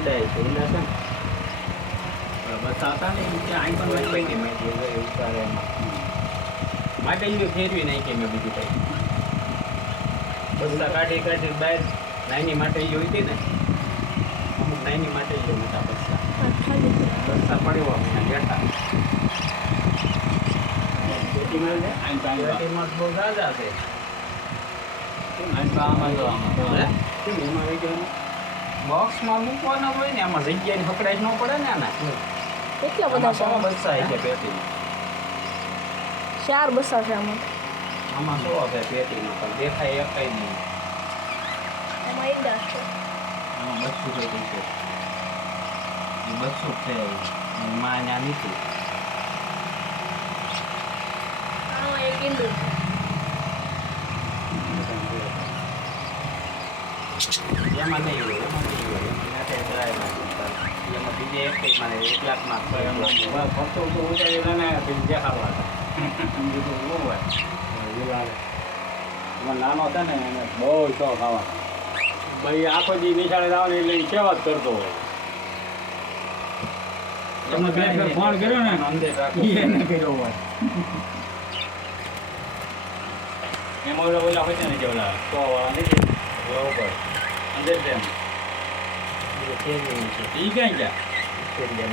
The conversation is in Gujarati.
ઈંડા છે ઈંડા છે ને બસ આવતા ને ત્યાં અહીં પણ કોઈ નહીં મેં જોયું ઉતારે એમાં માટે ફેરવી નાખી મેં બીજું કંઈ બસ્તા કાઢી કાઢી બહાર નાની માટે જોઈ હતી ને અમુક નાની માટે જો મોટા બસ્તા બસ્તા પડ્યો અમે બેઠા ખેતીમાં બહુ ઝાઝા છે બોક્સમાં મૂકવાના હોય ને આમાં જગ્યાની પકડાઈ ન પડે ને આના કેટલા બધા છે આમાં બસ્સા છે પેટી 4 બસ્સા છે આમાં આમાં સો છે પેટીમાં પણ દેખાય એક કઈ નહીં એમાં ઈંડા છે આમાં 200 પેટી છે એ 200 છે માં ત્યાં નીકળી આમાં એક ઈંડું એમાં નહીં હોય એમાં નાખે ડ્રાય એમાં બીજે એક કંઈ મારે 1 લાખમાં ફરતો તો ઉતારી ને દેખાડવા બીજું બહુ હોય એમાં નાનો છે ને એને બહુ શોખ ખાવાનો ભાઈ આખો દી નિશાળે જવાનું એટલે એ સેવા જ કરતો હોય તમે બે ફોન કર્યો ને અંદર રાખો એને કર્યો હોય એમાં ઓલા હોય છે ને જે ઓલા 100 વાળા નથી બરોબર અંદર તેમ એ ફેરવી છે એ ક્યાં ગયા ફેરવી